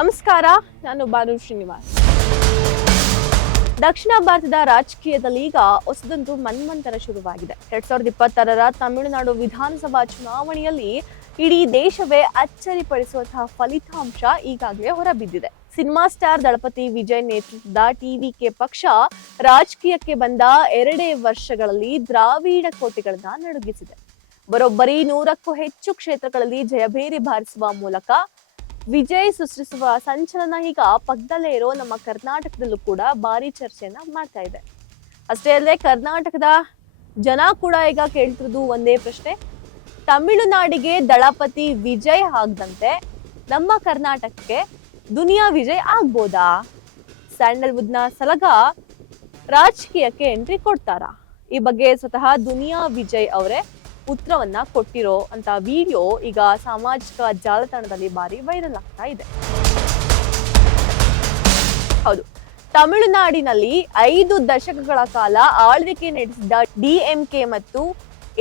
ನಮಸ್ಕಾರ, ನಾನು ಬಾನು ಶ್ರೀನಿವಾಸ್. ದಕ್ಷಿಣ ಭಾರತದ ರಾಜಕೀಯದಲ್ಲಿ ಈಗ ಹೊಸದೊಂದು ಮನ್ವಂತರ ಶುರುವಾಗಿದೆ. 2026ರ ತಮಿಳುನಾಡು ವಿಧಾನಸಭಾ ಚುನಾವಣೆಯಲ್ಲಿ ಇಡೀ ದೇಶವೇ ಅಚ್ಚರಿಪಡಿಸುವಂತಹ ಫಲಿತಾಂಶ ಈಗಾಗಲೇ ಹೊರಬಿದ್ದಿದೆ. ಸಿನಿಮಾ ಸ್ಟಾರ್ ದಳಪತಿ ವಿಜಯ್ ನೇತೃತ್ವದ ಟಿವಿಕೆ ಪಕ್ಷ ರಾಜಕೀಯಕ್ಕೆ ಬಂದ 2 ವರ್ಷಗಳಲ್ಲಿ ದ್ರಾವಿಡ ಕೋಟೆಗಳನ್ನ ನಡುಗಿಸಿದೆ. ಬರೋಬ್ಬರಿ 100ಕ್ಕೂ ಹೆಚ್ಚು ಕ್ಷೇತ್ರಗಳಲ್ಲಿ ಜಯಭೇರಿ ಬಾರಿಸುವ ಮೂಲಕ ವಿಜಯ್ ಸೃಷ್ಟಿಸುವ ಸಂಚಲನ ಈಗ ಪಕ್ಕದಲ್ಲೇ ಇರೋ ನಮ್ಮ ಕರ್ನಾಟಕದಲ್ಲೂ ಕೂಡ ಭಾರಿ ಚರ್ಚೆಯನ್ನ ಮಾಡ್ತಾ ಇದೆ. ಅಷ್ಟೇ ಅಲ್ಲದೆ ಕರ್ನಾಟಕದ ಜನ ಕೂಡ ಈಗ ಕೇಳ್ತಿರೋದು ಒಂದೇ ಪ್ರಶ್ನೆ: ತಮಿಳುನಾಡಿಗೆ ದಳಪತಿ ವಿಜಯ್ ಆಗದಂತೆ ನಮ್ಮ ಕರ್ನಾಟಕಕ್ಕೆ ದುನಿಯಾ ವಿಜಯ್ ಆಗ್ಬೋದಾ? ಸ್ಯಾಂಡಲ್ವುಡ್ನ ಸಲಗ ರಾಜಕೀಯಕ್ಕೆ ಎಂಟ್ರಿ ಕೊಡ್ತಾರಾ? ಈ ಬಗ್ಗೆ ಸ್ವತಃ ದುನಿಯಾ ವಿಜಯ್ ಅವರೇ ಉತ್ತರವನ್ನ ಕೊಟ್ಟಿರೋ ಅಂತ ವಿಡಿಯೋ ಈಗ ಸಾಮಾಜಿಕ ಜಾಲತಾಣದಲ್ಲಿ ಭಾರಿ ವೈರಲ್ ಆಗ್ತಾ ಇದೆ. ಹೌದು, ತಮಿಳುನಾಡಿನಲ್ಲಿ 5 ದಶಕಗಳ ಕಾಲ ಆಳ್ವಿಕೆ ನಡೆಸಿದ್ದ ಡಿಎಂಕೆ ಮತ್ತು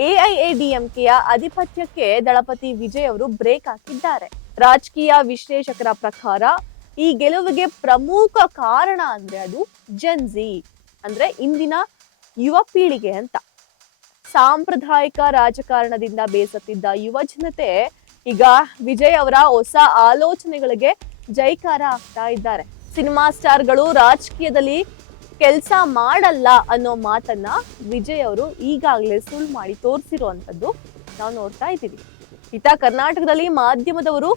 ಎಐಎಡಿಎಂಕೆಯ ಆಧಿಪತ್ಯಕ್ಕೆ ದಳಪತಿ ವಿಜಯ್ ಅವರು ಬ್ರೇಕ್ ಹಾಕಿದ್ದಾರೆ. ರಾಜಕೀಯ ವಿಶ್ಲೇಷಕರ ಪ್ರಕಾರ ಈ ಗೆಲುವಿಗೆ ಪ್ರಮುಖ ಕಾರಣ ಅಂದ್ರೆ ಅದು ಜೆನ್ಜಿ, ಅಂದ್ರೆ ಇಂದಿನ ಯುವ ಪೀಳಿಗೆ ಅಂತ. ಸಾಂಪ್ರದಾಯಿಕ ರಾಜಕಾರಣದಿಂದ ಬೇಸತ್ತಿದ್ದ ಯುವ ಜನತೆ ಈಗ ವಿಜಯ್ ಅವರ ಹೊಸ ಆಲೋಚನೆಗಳಿಗೆ ಜೈಕಾರ ಆಗ್ತಾ ಇದ್ದಾರೆ. ಸಿನಿಮಾ ಸ್ಟಾರ್ಗಳು ರಾಜಕೀಯದಲ್ಲಿ ಕೆಲಸ ಮಾಡಲ್ಲ ಅನ್ನೋ ಮಾತನ್ನ ವಿಜಯ್ ಅವರು ಈಗಾಗಲೇ ಸುಳ್ಳು ಮಾಡಿ ತೋರಿಸಿರುವಂತದ್ದು ನಾವು ನೋಡ್ತಾ ಇದ್ದೀವಿ. ಇತ್ತ ಕರ್ನಾಟಕದಲ್ಲಿ ಮಾಧ್ಯಮದವರು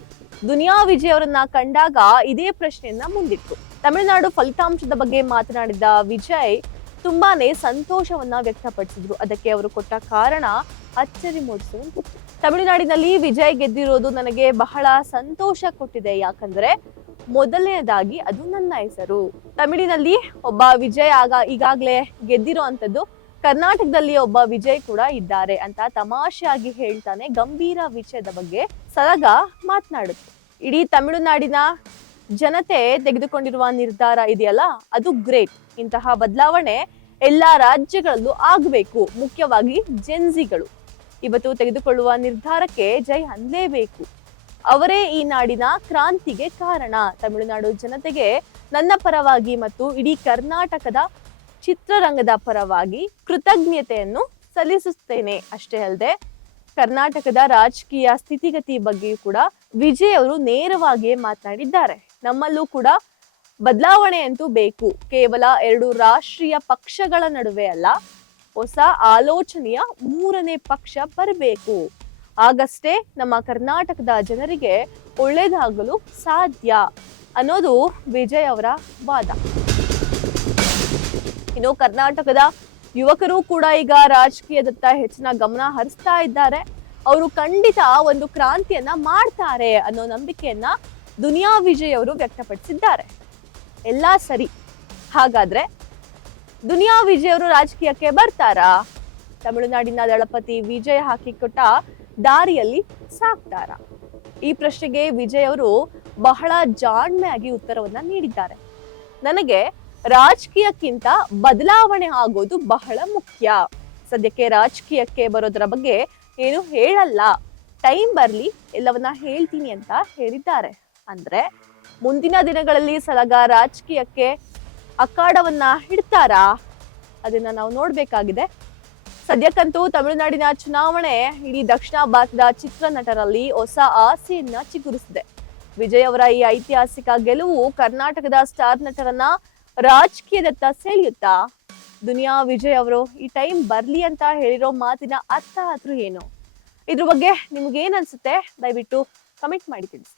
ದುನಿಯಾ ವಿಜಯ್ ಅವರನ್ನ ಕಂಡಾಗ ಇದೇ ಪ್ರಶ್ನೆಯನ್ನ ಮುಂದಿಟ್ಟು ತಮಿಳುನಾಡು ಫಲಿತಾಂಶದ ಬಗ್ಗೆ ಮಾತನಾಡಿದ ವಿಜಯ್ ತುಂಬಾನೇ ಸಂತೋಷವನ್ನ ವ್ಯಕ್ತಪಡಿಸಿದ್ರು. ಅದಕ್ಕೆ ಅವರು ಕೊಟ್ಟ ಕಾರಣ ಅಚ್ಚರಿ ಮೂಡಿಸುವಂತಿತ್ತು. ತಮಿಳುನಾಡಿನಲ್ಲಿ ವಿಜಯ್ ಗೆದ್ದಿರೋದು ನನಗೆ ಬಹಳ ಸಂತೋಷ ಕೊಟ್ಟಿದೆ, ಯಾಕಂದ್ರೆ ಮೊದಲನೇದಾಗಿ ಅದು ನನ್ನ ಹೆಸರು. ತಮಿಳಿನಲ್ಲಿ ಒಬ್ಬ ವಿಜಯ್ ಈಗಾಗ್ಲೇ ಗೆದ್ದಿರೋ ಅಂತದ್ದು, ಕರ್ನಾಟಕದಲ್ಲಿ ಒಬ್ಬ ವಿಜಯ್ ಕೂಡ ಇದ್ದಾರೆ ಅಂತ ತಮಾಷೆಯಾಗಿ ಹೇಳ್ತಾನೆ ಗಂಭೀರ ವಿಷಯದ ಬಗ್ಗೆ ಸಲಗ ಮಾತನಾಡುತ್ತೆ. ಇಡೀ ತಮಿಳುನಾಡಿನ ಜನತೆ ತೆಗೆದುಕೊಂಡಿರುವ ನಿರ್ಧಾರ ಇದೆಯಲ್ಲ, ಅದು ಗ್ರೇಟ್. ಇಂತಹ ಬದಲಾವಣೆ ಎಲ್ಲಾ ರಾಜ್ಯಗಳಲ್ಲೂ ಆಗಬೇಕು. ಮುಖ್ಯವಾಗಿ ಜೆನ್ಜಿಗಳು ಇವತ್ತು ತೆಗೆದುಕೊಳ್ಳುವ ನಿರ್ಧಾರಕ್ಕೆ ಜೈ ಅನ್ನಲೇಬೇಕು. ಅವರೇ ಈ ನಾಡಿನ ಕ್ರಾಂತಿಗೆ ಕಾರಣ. ತಮಿಳುನಾಡು ಜನತೆಗೆ ನನ್ನ ಪರವಾಗಿ ಮತ್ತು ಇಡೀ ಕರ್ನಾಟಕದ ಚಿತ್ರರಂಗದ ಪರವಾಗಿ ಕೃತಜ್ಞತೆಯನ್ನು ಸಲ್ಲಿಸುತ್ತೇನೆ. ಅಷ್ಟೇ ಅಲ್ಲದೆ ಕರ್ನಾಟಕದ ರಾಜಕೀಯ ಸ್ಥಿತಿಗತಿ ಬಗ್ಗೆಯೂ ಕೂಡ ವಿಜಯ್ ಅವರು ನೇರವಾಗಿಯೇ ಮಾತನಾಡಿದ್ದಾರೆ. ನಮ್ಮಲ್ಲೂ ಕೂಡ ಬದಲಾವಣೆ ಅಂತೂ ಬೇಕು. ಕೇವಲ 2 ರಾಷ್ಟ್ರೀಯ ಪಕ್ಷಗಳ ನಡುವೆ ಅಲ್ಲ, ಹೊಸ ಆಲೋಚನೆಯ 3ನೇ ಪಕ್ಷ ಬರಬೇಕು. ಆಗಷ್ಟೇ ನಮ್ಮ ಕರ್ನಾಟಕದ ಜನರಿಗೆ ಒಳ್ಳೇದಾಗಲು ಸಾಧ್ಯ ಅನ್ನೋದು ವಿಜಯ್ ಅವರ ವಾದ. ಇನ್ನು ಕರ್ನಾಟಕದ ಯುವಕರು ಕೂಡ ಈಗ ರಾಜಕೀಯದತ್ತ ಹೆಚ್ಚಿನ ಗಮನ ಹರಿಸ್ತಾ ಇದ್ದಾರೆ. ಅವರು ಖಂಡಿತ ಒಂದು ಕ್ರಾಂತಿಯನ್ನ ಮಾಡ್ತಾರೆ ಅನ್ನೋ ನಂಬಿಕೆಯನ್ನ ದುನಿಯಾ ವಿಜಯ್ ಅವರು ವ್ಯಕ್ತಪಡಿಸಿದ್ದಾರೆ. ಎಲ್ಲ ಸರಿ, ಹಾಗಾದ್ರೆ ದುನಿಯಾ ವಿಜಯ್ ಅವರು ರಾಜಕೀಯಕ್ಕೆ ಬರ್ತಾರಾ? ತಮಿಳುನಾಡಿನ ದಳಪತಿ ವಿಜಯ್ ಹಾಕಿಕೊಟ್ಟ ದಾರಿಯಲ್ಲಿ ಸಾಕ್ತಾರಾ? ಈ ಪ್ರಶ್ನೆಗೆ ವಿಜಯ್ ಅವರು ಬಹಳ ಜಾಣ್ಮೆಯಾಗಿ ಉತ್ತರವನ್ನ ನೀಡಿದ್ದಾರೆ. ನನಗೆ ರಾಜಕೀಯಕ್ಕಿಂತ ಬದಲಾವಣೆ ಆಗೋದು ಬಹಳ ಮುಖ್ಯ. ಸದ್ಯಕ್ಕೆ ರಾಜಕೀಯಕ್ಕೆ ಬರೋದರ ಬಗ್ಗೆ ಏನು ಹೇಳಲ್ಲ, ಟೈಮ್ ಬರ್ಲಿ ಎಲ್ಲವನ್ನ ಹೇಳ್ತೀನಿ ಅಂತ ಹೇಳಿದ್ದಾರೆ. ಅಂದ್ರೆ ಮುಂದಿನ ದಿನಗಳಲ್ಲಿ ಸಲಗ ರಾಜಕೀಯಕ್ಕೆ ಅಖಾಡವನ್ನ ಹಿಡ್ತಾರಾ? ಅದನ್ನ ನಾವು ನೋಡ್ಬೇಕಾಗಿದೆ. ಸದ್ಯಕ್ಕಂತೂ ತಮಿಳುನಾಡಿನ ಚುನಾವಣೆ ಇಡೀ ದಕ್ಷಿಣ ಭಾರತದ ಚಿತ್ರನಟರಲ್ಲಿ ಹೊಸ ಆಸೆಯನ್ನ ಚಿಗುರಿಸಿದೆ. ವಿಜಯ್ ಅವರ ಈ ಐತಿಹಾಸಿಕ ಗೆಲುವು ಕರ್ನಾಟಕದ ಸ್ಟಾರ್ ನಟರನ್ನ ರಾಜಕೀಯದತ್ತ ಸೆಳೆಯುತ್ತಾ? ದುನಿಯಾ ವಿಜಯ್ ಅವರು ಈ ಟೈಮ್ ಬರ್ಲಿ ಅಂತ ಹೇಳಿರೋ ಮಾತಿನ ಅರ್ಥ ಆದ್ರೂ ಏನು? ಇದ್ರ ಬಗ್ಗೆ ನಿಮ್ಗೆ ಏನ್ ಅನ್ಸುತ್ತೆ? ದಯವಿಟ್ಟು ಕಮೆಂಟ್ ಮಾಡಿ ತಿಳಿಸಿ.